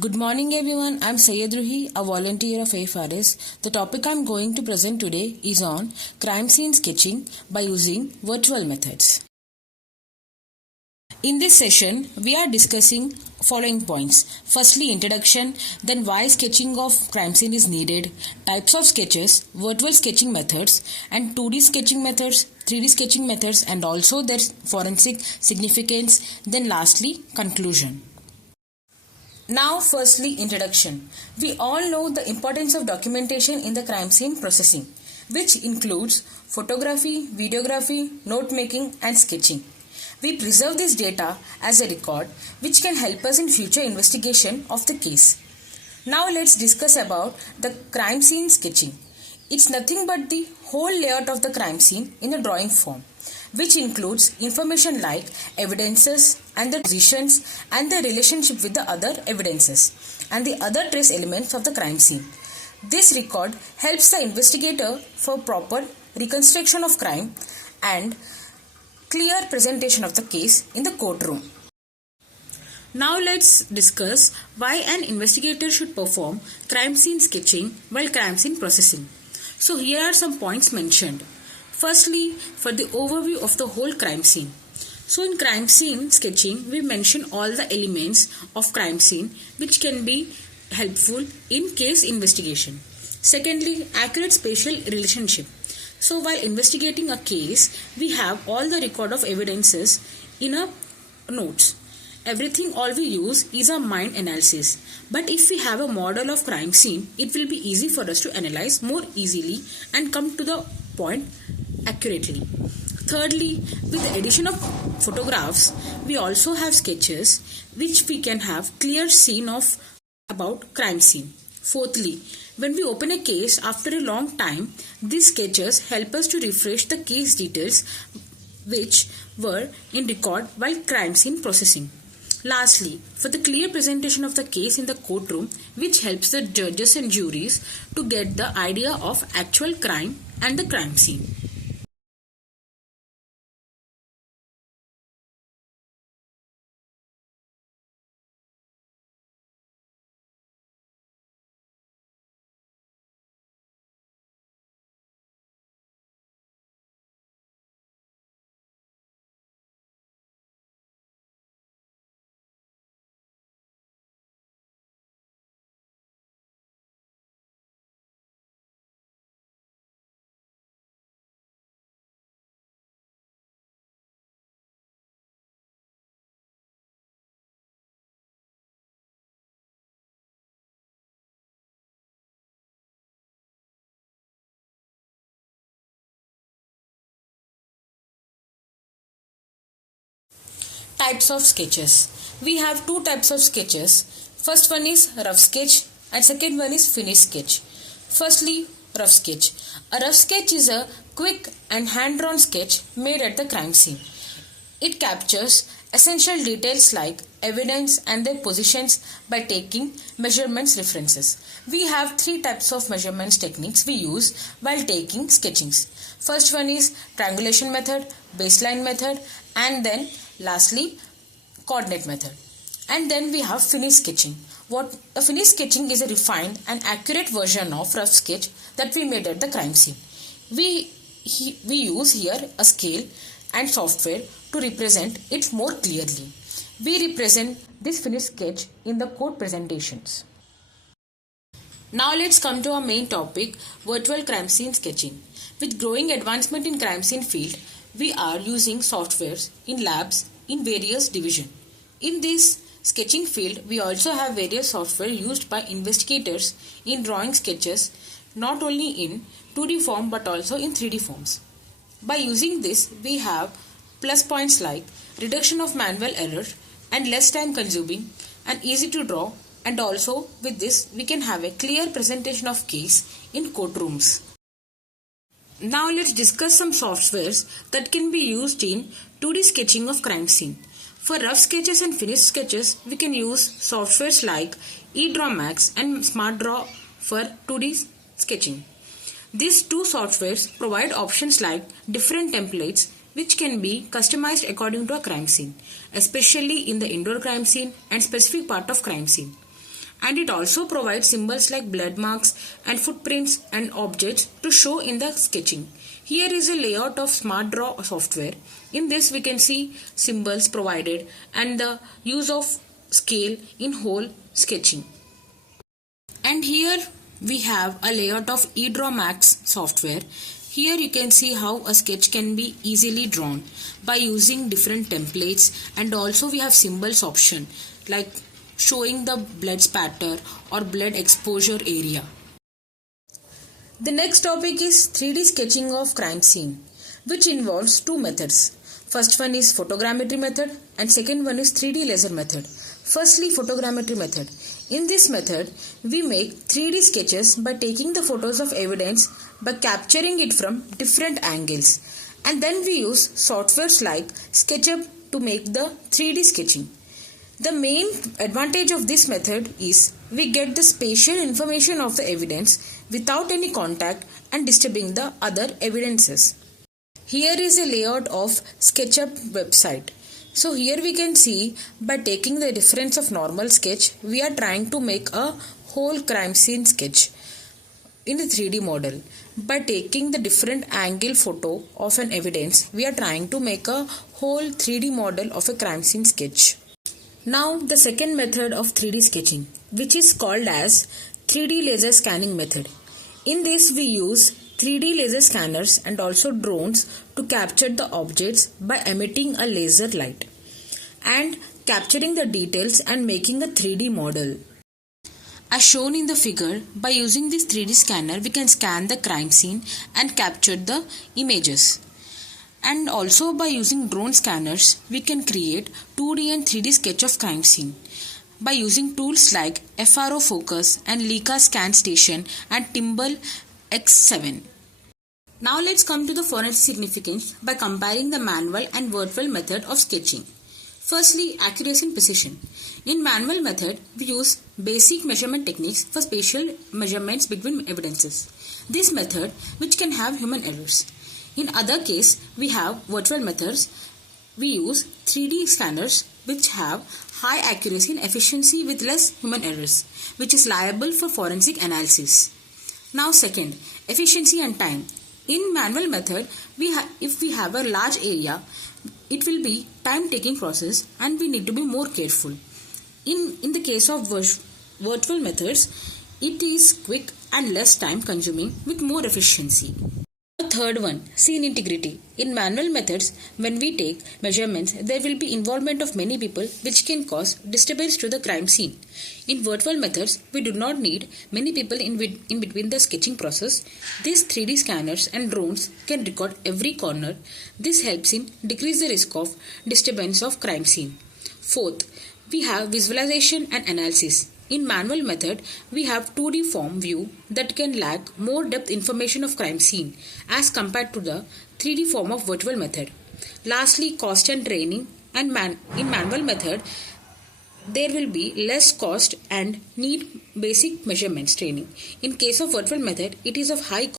Good morning everyone, I'm 𝐖𝐢𝐥𝐥, a volunteer of AFRS. The topic I'm going to present today is on crime scene sketching by using virtual methods. In this session, we are discussing following points. Firstly, introduction, then why sketching of crime scene is needed, types of sketches, virtual sketching methods, and 2D sketching methods, 3D sketching methods, and also their forensic significance, then lastly, conclusion. Now, firstly, introduction. We all know the importance of documentation in the crime scene processing, which includes photography, videography, note making, and sketching. We preserve this data as a record, which can help us in future investigation of the case. Now, let's discuss about the crime scene sketching. It's nothing but the whole layout of the crime scene in a drawing form, which includes information like evidences and the positions and the relationship with the other evidences and the other trace elements of the crime scene. This record helps the investigator for proper reconstruction of crime and clear presentation of the case in the courtroom. Now let's discuss why an investigator should perform crime scene sketching while crime scene processing. So here are some points mentioned. Firstly, for the overview of the whole crime scene. So in crime scene sketching, we mention all the elements of crime scene which can be helpful in case investigation. Secondly, accurate spatial relationship. So while investigating a case, we have all the record of evidences in our notes. All we use is a mind analysis. But if we have a model of crime scene, it will be easy for us to analyze more easily and come to the point accurately. Thirdly, with the addition of photographs, we also have sketches which we can have clear scene of about crime scene. Fourthly, when we open a case after a long time, these sketches help us to refresh the case details which were in record while crime scene processing. Lastly, for the clear presentation of the case in the courtroom, which helps the judges and juries to get the idea of actual crime and the crime scene. Types of sketches. We have two types of sketches. First one is rough sketch and second one is finished sketch. Firstly, rough sketch. A rough sketch is a quick and hand-drawn sketch made at the crime scene. It captures essential details like evidence and their positions by taking measurements references. We have three types of measurements techniques we use while taking sketchings. First one is triangulation method, baseline method, and then lastly coordinate method. And then we have finished sketching. A finished sketching is a refined and accurate version of rough sketch that we made at the crime scene. We use here a scale and software to represent it more clearly. We represent this finished sketch in the court presentations. Now let's come to our main topic, virtual crime scene sketching. With growing advancement in crime scene field, we are using softwares in labs in various divisions. In this sketching field, we also have various software used by investigators in drawing sketches not only in 2D form but also in 3D forms. By using this, we have plus points like reduction of manual error and less time consuming and easy to draw, and also with this we can have a clear presentation of case in courtrooms. Now let's discuss some softwares that can be used in 2D sketching of crime scene. For rough sketches and finished sketches, we can use softwares like eDraw Max and SmartDraw for 2D sketching. These two softwares provide options like different templates which can be customized according to a crime scene, especially in the indoor crime scene and specific part of crime scene. and it also provides symbols like blood marks and footprints and objects to show in the sketching. Here is a layout of Smart Draw software. In this we can see symbols provided and the use of scale in whole sketching. And here we have a layout of 𝐲𝐷raw Max software. Here you can see how a sketch can be easily drawn by using different templates, and also we have symbols option like showing the blood spatter or blood exposure area. The next topic is 3D sketching of crime scene, which involves two methods. First one is photogrammetry method and second one is 3D laser method. Firstly, photogrammetry method. In this method, we make 3D sketches by taking the photos of evidence by capturing it from different angles, and then we use softwares like SketchUp to make the 3D sketching. The main advantage of this method is we get the spatial information of the evidence without any contact and disturbing the other evidences. Here is a layout of SketchUp website. So here we can see by taking the difference of normal sketch, we are trying to make a whole crime scene sketch in a 3D model. By taking the different angle photo of an evidence, we are trying to make a whole 3D model of a crime scene sketch. Now the second method of 3D sketching, which is called as 3D laser scanning method. In this we use 3D laser scanners and also drones to capture the objects by emitting a laser light and capturing the details and making a 3D model. As shown in the figure, by using this 3D scanner we can scan the crime scene and capture the images. And also by using drone scanners we can create 2D and 3D sketch of crime scene by using tools like FRO Focus and Leica Scan Station and Timbal X7. Now let's come to the forensic significance by comparing the manual and virtual method of sketching. Firstly, accuracy and precision. In manual method, we use basic measurement techniques for spatial measurements between evidences. This method, which can have human errors. In other case, we have virtual methods. We use 3D scanners which have high accuracy and efficiency with less human errors, which is liable for forensic analysis. Now second, efficiency and time. In manual method, if we have a large area, it will be time-taking process and we need to be more careful. In the case of virtual methods, it is quick and less time-consuming with more efficiency. The third one, scene integrity. In manual methods, when we take measurements, there will be involvement of many people which can cause disturbance to the crime scene. In virtual methods, we do not need many people in between the sketching process. These 3D scanners and drones can record every corner. This helps in decrease the risk of disturbance of crime scene. Fourth, we have visualization and analysis. In manual method, we have 2D form view that can lack more depth information of crime scene as compared to the 3D form of virtual method. Lastly, cost and training. And in manual method, there will be less cost and need basic measurements training. In case of virtual method, it is of high